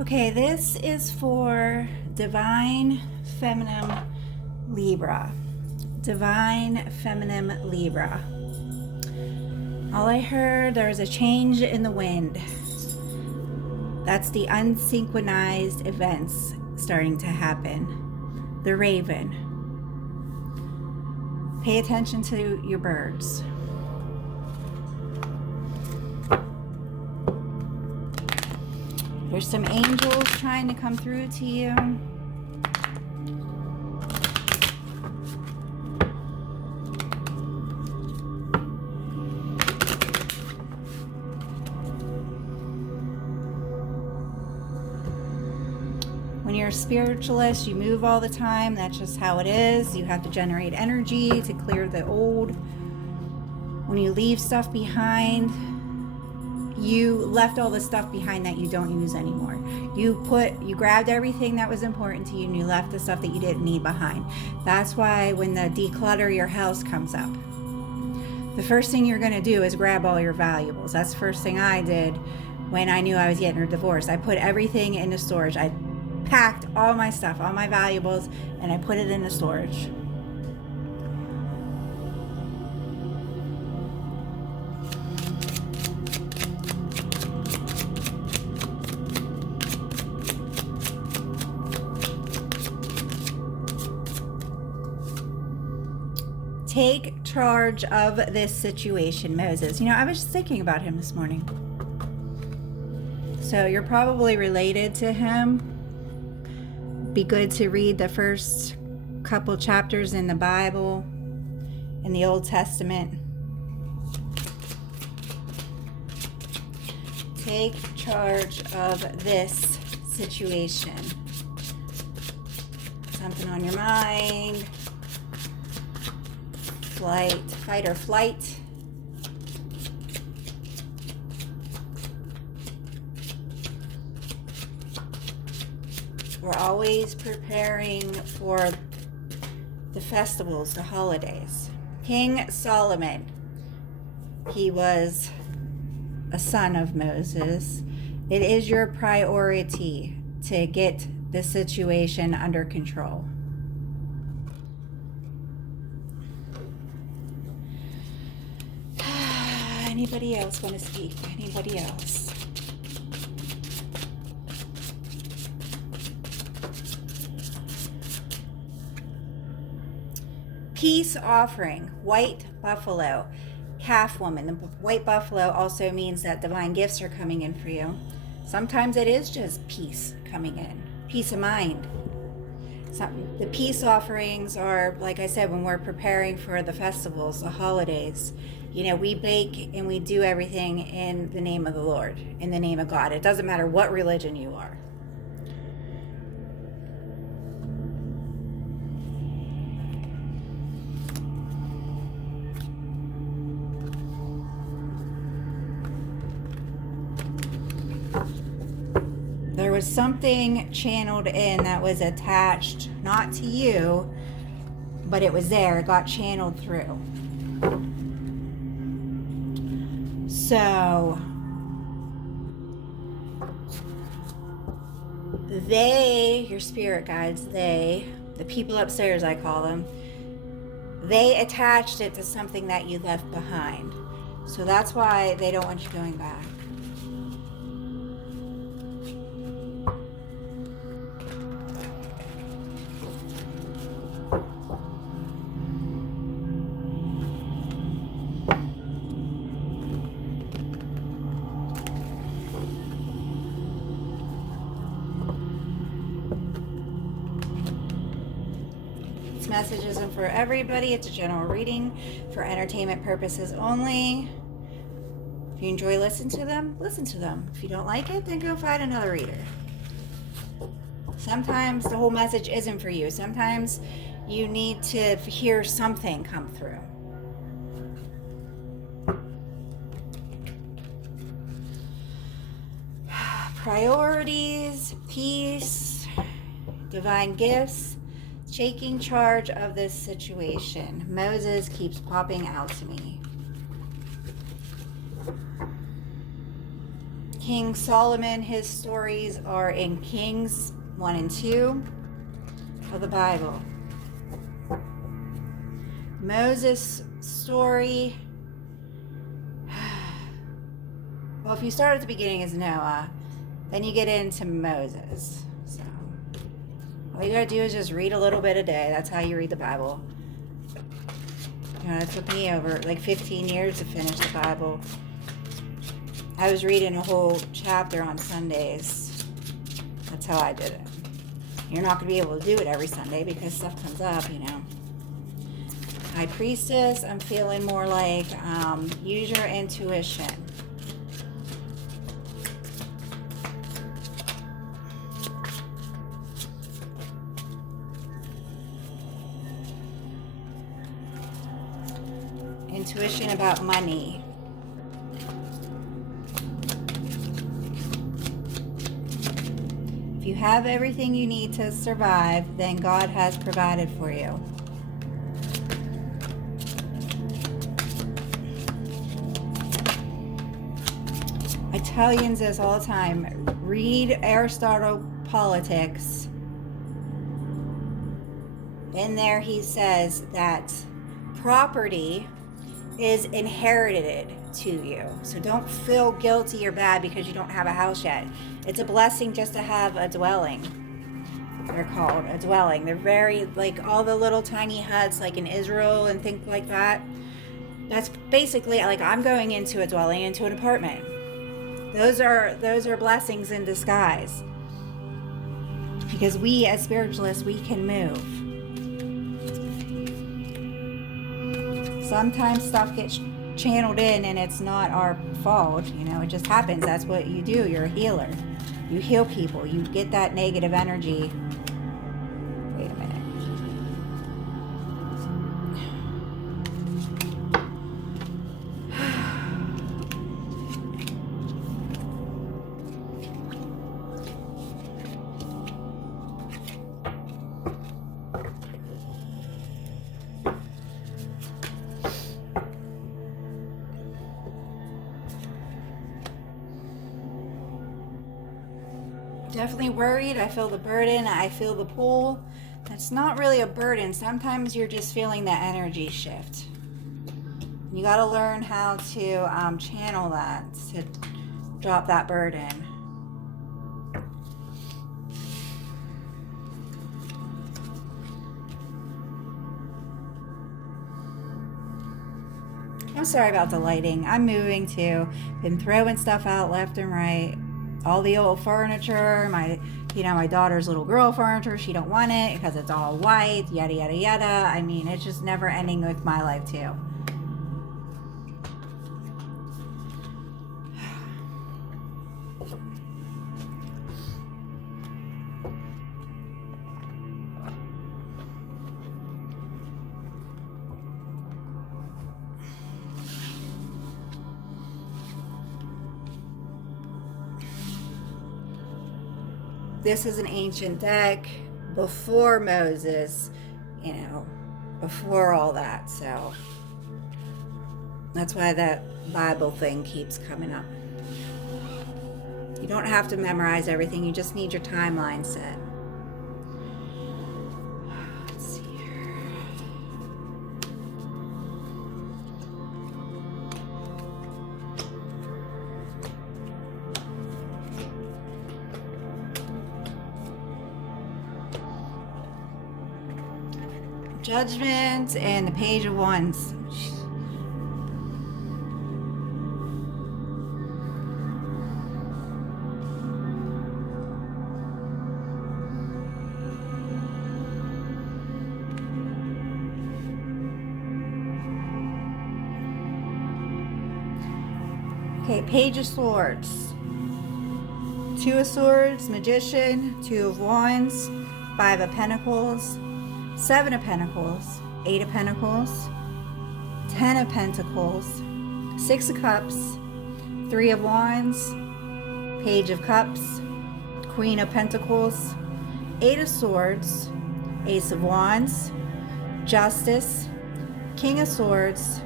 Okay, this is for Divine Feminine Libra. Divine Feminine Libra. All I heard, there's a change in the wind. That's the unsynchronized events starting to happen. The raven. Pay attention to your birds. There's some angels trying to come through to you. When you're a spiritualist, you move all the time. That's just how it is. You have to generate energy to clear the old. When you leave stuff behind, you left all the stuff behind that you don't use anymore. You grabbed everything that was important to you and you left the stuff that you didn't need behind. That's why when the declutter your house comes up, the first thing you're going to do is grab all your valuables. That's the first thing I did when I knew I was getting a divorce. I put everything into storage. I packed all my stuff, all my valuables, and I put it into storage. Take charge of this situation, Moses. You know, I was just thinking about him this morning. So you're probably related to him. Be good to read the first couple chapters in the Bible, in the Old Testament. Take charge of this situation. Something on your mind. Fight or flight. We're always preparing for the festivals, the holidays. King Solomon, he was a son of Moses. It is your priority to get the situation under control. Anybody else want to speak? Anybody else? Peace offering, white buffalo, calf woman. The white buffalo also means that divine gifts are coming in for you. Sometimes it is just peace coming in, peace of mind. The peace offerings are, like I said, when we're preparing for the festivals, the holidays. You know, we bake and we do everything in the name of the Lord, in the name of God. It doesn't matter what religion you are. There was something channeled in that was attached, not to you, but it was there. It got channeled through. So your spirit guides, the people upstairs, I call them, they attached it to something that you left behind. So that's why they don't want you going back. Message isn't for everybody. It's a general reading for entertainment purposes only. If you enjoy listening to them, listen to them. If you don't like it, then go find another reader. Sometimes the whole message isn't for you. Sometimes you need to hear something come through. Priorities, peace, divine gifts, taking charge of this situation. Moses keeps popping out to me. King Solomon, his stories are in Kings 1 and 2 of the Bible. Moses' story, well, if you start at the beginning as Noah, then you get into Moses. So all you gotta do is just read a little bit a day. That's how you read the Bible. You know, it took me over like 15 years to finish the Bible. I was reading a whole chapter on Sundays. That's how I did it. You're not going to be able to do it every Sunday because stuff comes up, you know. High Priestess, I'm feeling more like use your intuition. Intuition about money. If you have everything you need to survive, then God has provided for you. I tell you this all the time. Read Aristotle Politics. In there he says that property is inherited to you. So don't feel guilty or bad because you don't have a house yet. It's a blessing just to have a dwelling. They're called a dwelling. They're very, like all the little tiny huts like in Israel and things like that. That's basically like I'm going into a dwelling, into an apartment. Those are blessings in disguise. Because we as spiritualists, we can move. Sometimes stuff gets channeled in and it's not our fault, you know, it just happens. That's what you do. You're a healer. You heal people. You get that negative energy. Wait a minute. Definitely worried. I feel the burden. I feel the pull. That's not really a burden. Sometimes you're just feeling that energy shift. You got to learn how to channel that to drop that burden. I'm sorry about the lighting. I'm moving too. Been throwing stuff out left and right. All the old furniture, my daughter's little girl furniture, she don't want it because it's all white, yada, yada, yada. I mean, it's just never ending with my life too. This is an ancient deck before Moses, you know, before all that. So that's why that Bible thing keeps coming up. You don't have to memorize everything. You just need your timeline set. Let's see here. Judgment and the Page of Wands. Okay, Page of Swords. Two of Swords, Magician, Two of Wands, Five of Pentacles, Seven of Pentacles, Eight of Pentacles, 10 of Pentacles, Six of Cups, Three of Wands, Page of Cups, Queen of Pentacles, Eight of Swords, Ace of Wands, Justice, King of Swords,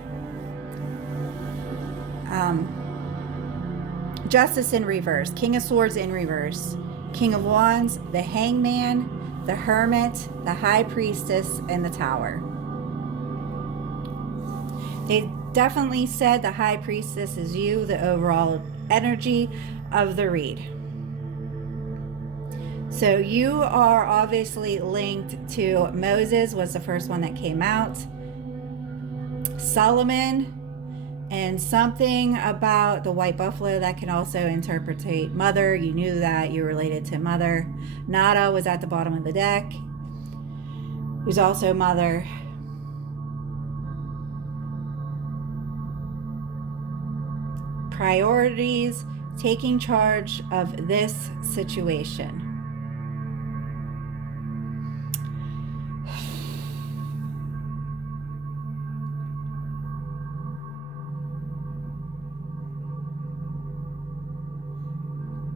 Justice in reverse, King of Swords in reverse, King of Wands, the Hangman, the Hermit, the High Priestess, and the Tower. They definitely said the High Priestess is you, the overall energy of the read. So you are obviously linked to Moses, was the first one that came out, Solomon, and something about the white buffalo that can also interpret mother. You knew that you're related to mother. Nada was at the bottom of the deck, who's also mother. Priorities, taking charge of this situation.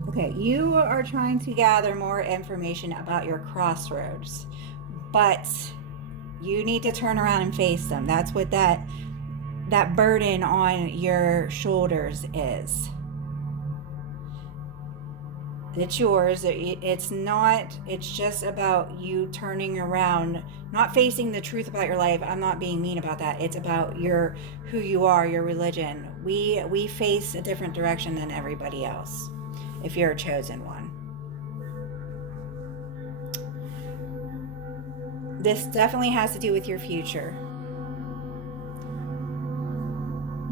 Okay, you are trying to gather more information about your crossroads, but you need to turn around and face them. That's what that burden on your shoulders is. It's yours. It's not, it's just about you turning around, not facing the truth about your life. I'm not being mean about that. It's about who you are, your religion. We face a different direction than everybody else, if you're a chosen one. This definitely has to do with your future.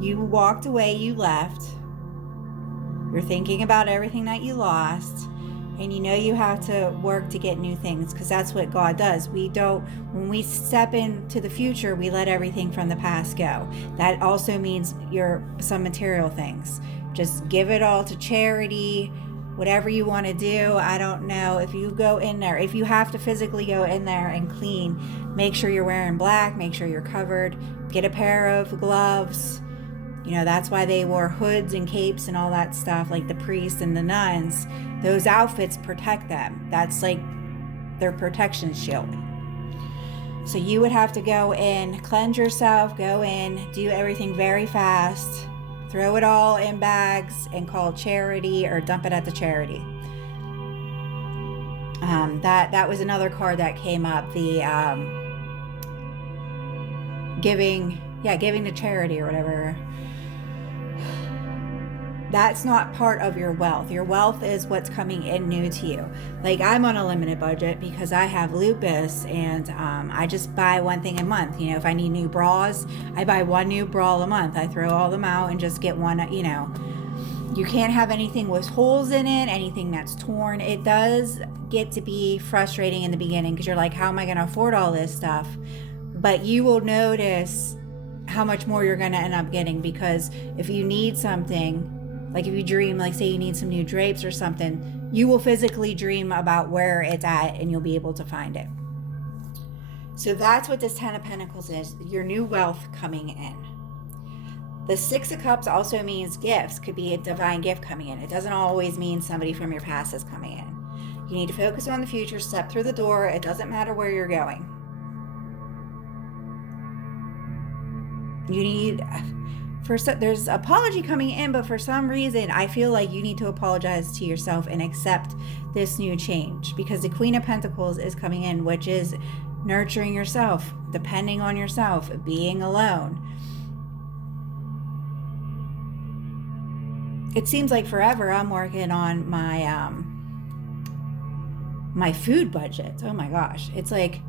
You walked away, you left. You're thinking about everything that you lost, and you know you have to work to get new things, because that's what God does. When we step into the future, we let everything from the past go. That also means some material things. Just give it all to charity, whatever you want to do. I don't know. If you go in there, if you have to physically go in there and clean, make sure you're wearing black, make sure you're covered, get a pair of gloves. That's why they wore hoods and capes and all that stuff, like the priests and the nuns. Those outfits protect them. That's like their protection shield. So you would have to go in, cleanse yourself, go in, do everything very fast, throw it all in bags and call charity or dump it at the charity. That was another card that came up, the giving to charity or whatever. That's not part of your wealth. Your wealth is what's coming in new to you. Like, I'm on a limited budget because I have lupus, and I just buy one thing a month. If I need new bras, I buy one new bra a month. I throw all them out and just get one. You can't have anything with holes in it, anything that's torn. It does get to be frustrating in the beginning because you're like, how am I going to afford all this stuff? But you will notice how much more you're going to end up getting, because if you need something, like if you dream, like say you need some new drapes or something, you will physically dream about where it's at and you'll be able to find it. So that's what this 10 of Pentacles is, your new wealth coming in. The 6 of Cups also means gifts, could be a divine gift coming in. It doesn't always mean somebody from your past is coming in. You need to focus on the future, step through the door. It doesn't matter where you're going. There's apology coming in, but for some reason I feel like you need to apologize to yourself and accept this new change, because the Queen of Pentacles is coming in, which is nurturing yourself, depending on yourself, being alone. It seems like forever I'm working on my food budget. Oh my gosh, it's like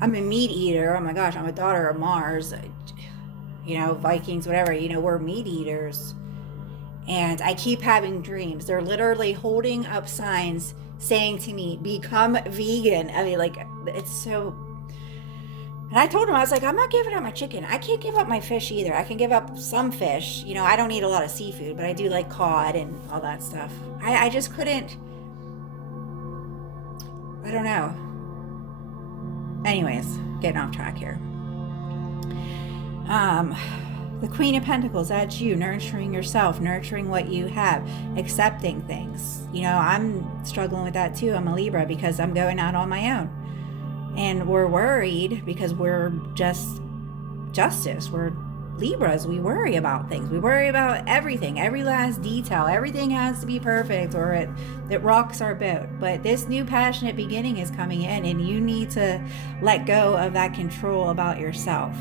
I'm a meat eater. Oh my gosh, I'm a daughter of Mars. Vikings, whatever, we're meat eaters. And I keep having dreams. They're literally holding up signs saying to me, become vegan. I mean, like, it's so... And I told him, I was like, I'm not giving up my chicken. I can't give up my fish either. I can give up some fish. I don't eat a lot of seafood, but I do like cod and all that stuff. I just couldn't... I don't know. Anyways, getting off track here. The Queen of Pentacles, that's you, nurturing yourself, nurturing what you have, accepting things. I'm struggling with that too. I'm a Libra because I'm going out on my own. And we're worried because we're just justice. We're Libras, we worry about things. We worry about everything, every last detail. Everything has to be perfect or it rocks our boat. But this new passionate beginning is coming in, and you need to let go of that control about yourself.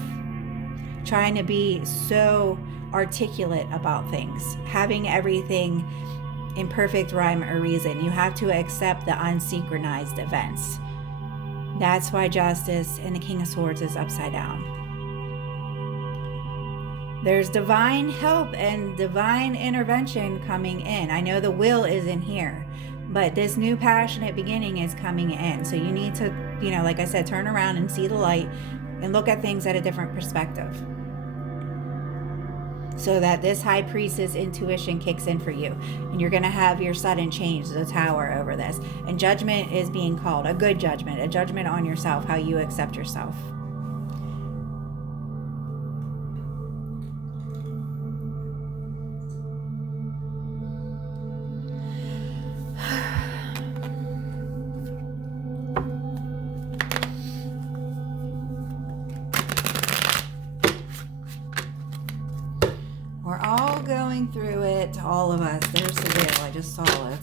Trying to be so articulate about things, having everything in perfect rhyme or reason. You have to accept the unsynchronized events. That's why Justice and the King of Swords is upside down. There's divine help and divine intervention coming in. I know the will is in here, but this new passionate beginning is coming in. So you need to, like I said, turn around and see the light and look at things at a different perspective, so that this high priestess intuition kicks in for you, and you're going to have your sudden change, the tower, over this. And judgment is being called, a good judgment, a judgment on yourself, how you accept yourself. We're all going through it, all of us. There's the wheel, I just saw it.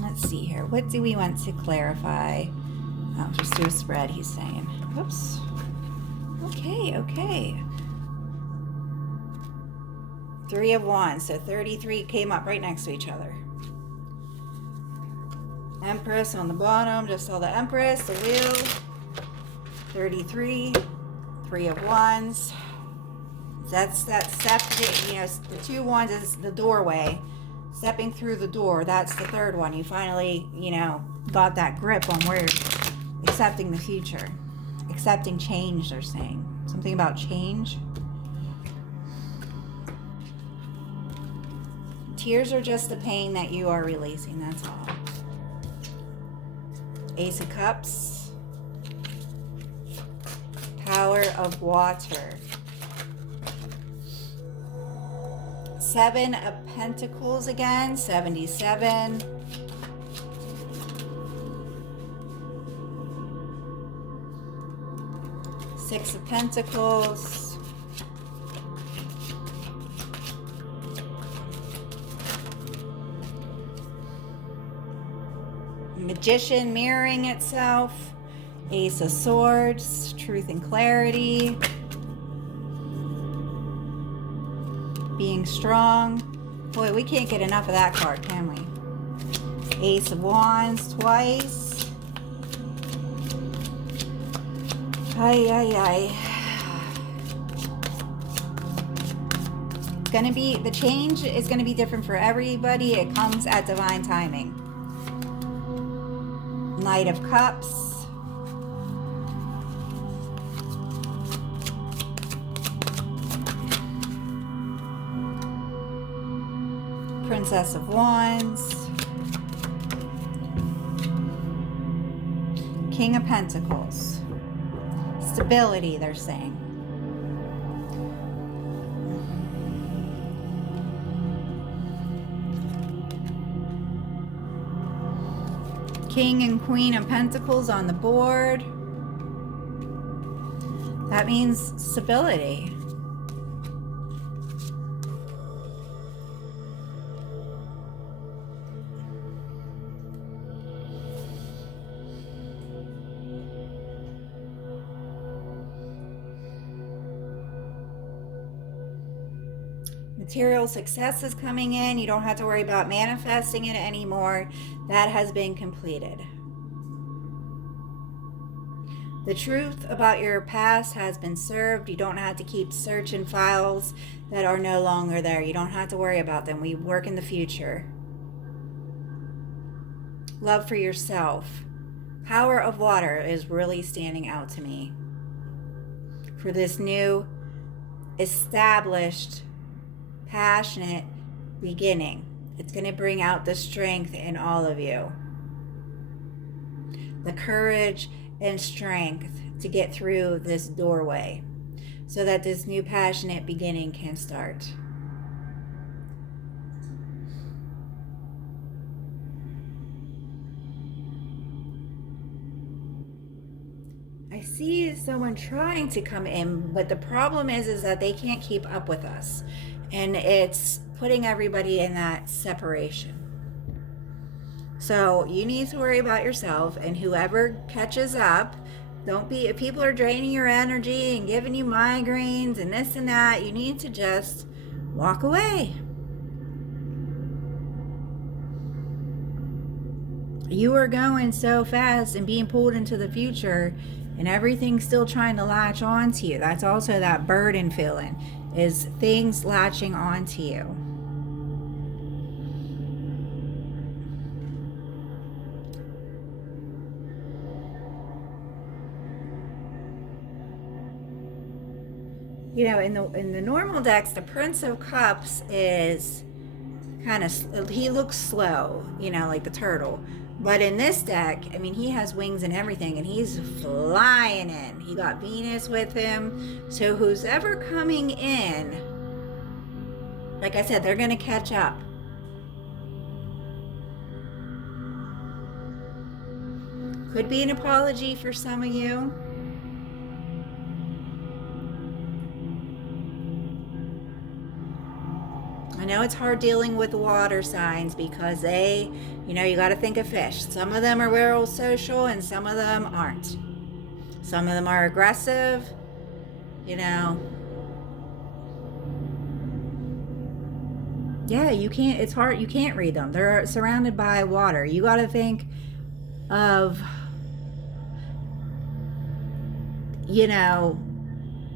Let's see here. What do we want to clarify? Oh, just do a spread, he's saying. Oops. Okay. 3 of Wands, so 33 came up right next to each other. Empress on the bottom, just saw the Empress, the wheel. 33. 3 of Wands. That's that step, the 2 Wands is the doorway. Stepping through the door, that's the 3rd one. You finally, got that grip on where you're accepting the future. Accepting change, they're saying. Something about change. Tears are just the pain that you are releasing, that's all. Ace of Cups. Tower of Water. 7 of Pentacles again, 77. Six of Pentacles. Magician mirroring itself. Ace of Swords, truth and clarity. Being strong. Boy, we can't get enough of that card, can we? Ace of Wands twice. Ay. It's gonna be, the change is gonna be different for everybody. It comes at divine timing. Knight of Cups. Princess of Wands. King of Pentacles. Stability, they're saying. King and Queen of Pentacles on the board. That means stability. Material success is coming in. You don't have to worry about manifesting it anymore. That has been completed. The truth about your past has been served. You don't have to keep searching files that are no longer there. You don't have to worry about them. We work in the future. Love for yourself. Power of Water is really standing out to me for this new established passionate beginning. It's going to bring out the strength in all of you. The courage and strength to get through this doorway so that this new passionate beginning can start. I I see someone trying to come in, but the problem is that they can't keep up with us. And it's putting everybody in that separation. So you need to worry about yourself, and whoever catches up, don't be, if people are draining your energy and giving you migraines and this and that, you need to just walk away. You are going so fast and being pulled into the future, and everything's still trying to latch onto you. That's also that burden feeling, is things latching onto you. You know, in the normal decks, the Prince of Cups is kind of, he looks slow, you know, like the turtle. But in this deck, I mean, he has wings and everything, and he's flying in. He got Venus with him. So who's ever coming in, like I said, they're going to catch up. Could be an apology for some of you. I know it's hard dealing with the water signs because they, you know, you got to think of fish. Some of them are real social and some of them aren't. Some of them are aggressive, you know. Yeah, you can't, it's hard, you can't read them. They're surrounded by water. You got to think of, you know,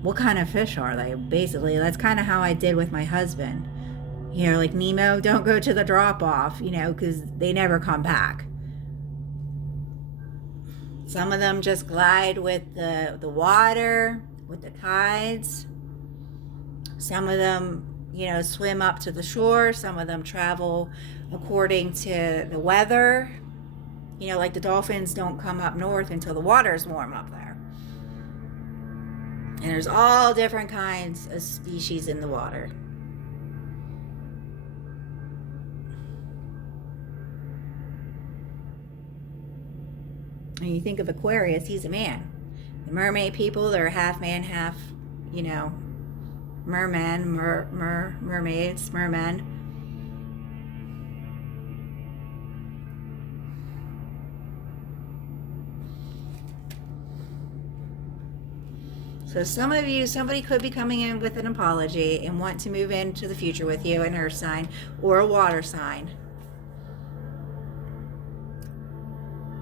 what kind of fish are they? Basically, that's kind of how I did with my husband. You know, like Nemo, don't go to the drop-off, you know, because they never come back. Some of them just glide with the water, with the tides. Some of them, you know, swim up to the shore. Some of them travel according to the weather. You know, like the dolphins don't come up north until the water's warm up there. And there's all different kinds of species in the water. And you think of Aquarius, he's a man. The mermaid people, they're half man, half, you know, mermen, mermaids, mermen. So some of you, somebody could be coming in with an apology and want to move into the future with you, an earth sign or a water sign.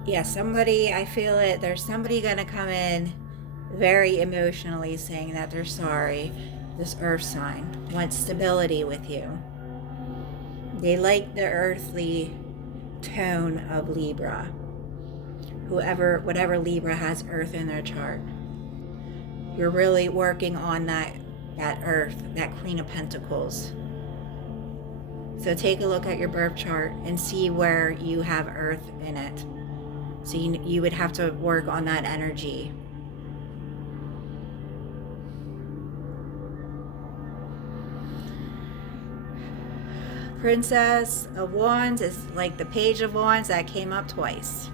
Yeah, somebody, I feel it, there's somebody going to come in very emotionally saying that they're sorry. This earth sign wants stability with you. They like the earthly tone of Libra. Whatever Libra has earth in their chart. You're really working on that earth, that Queen of Pentacles. So take a look at your birth chart and see where you have earth in it. So you would have to work on that energy. Princess of Wands is like the Page of Wands that came up twice.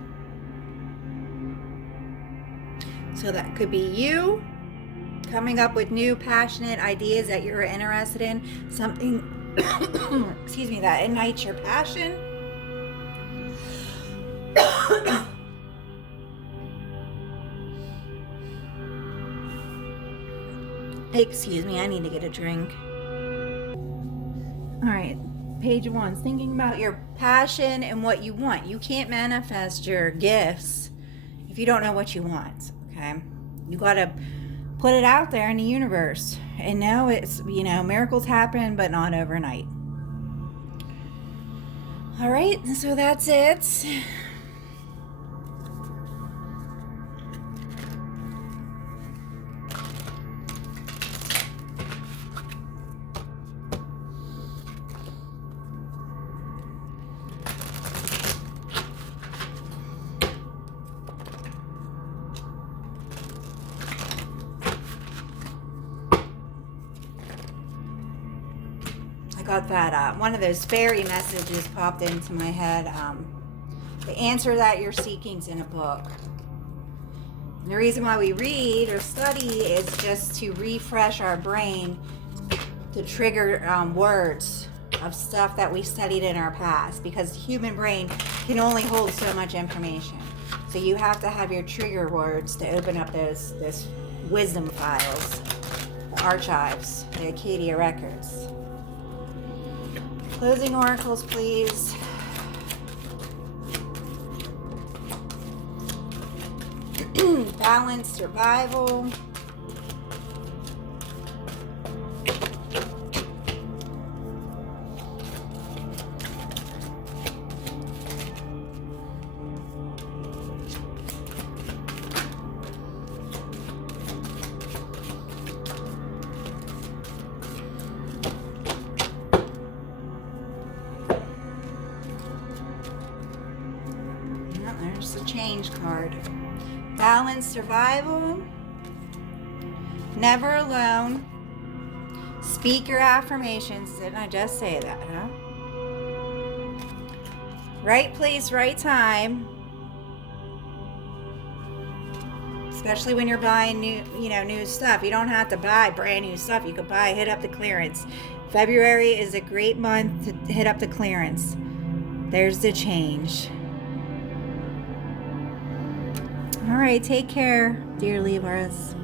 So that could be you coming up with new passionate ideas that you're interested in. Something, excuse me, that ignites your passion. Excuse me, I need to get a drink. All right, Page of Wands, thinking about your passion and what you want. You can't manifest your gifts if you don't know what you want, okay? You got to put it out there in the universe. And know it's, you know, miracles happen, but not overnight. All right, so that's it. Got that one of those fairy messages popped into my head. The answer that you're seeking is in a book. The reason why we read or study is just to refresh our brain, to trigger words of stuff that we studied in our past, because the human brain can only hold so much information. So you have to have your trigger words to open up those wisdom files, the archives, the Acadia records. Closing oracles, please. Balance, survival. There's the change card. Balance, survival. Never alone. Speak your affirmations. Didn't I just say that, huh? Right place, right time. Especially when you're buying new stuff. You don't have to buy brand new stuff. You could hit up the clearance. February is a great month to hit up the clearance. There's the change. All right, take care, dear Libras.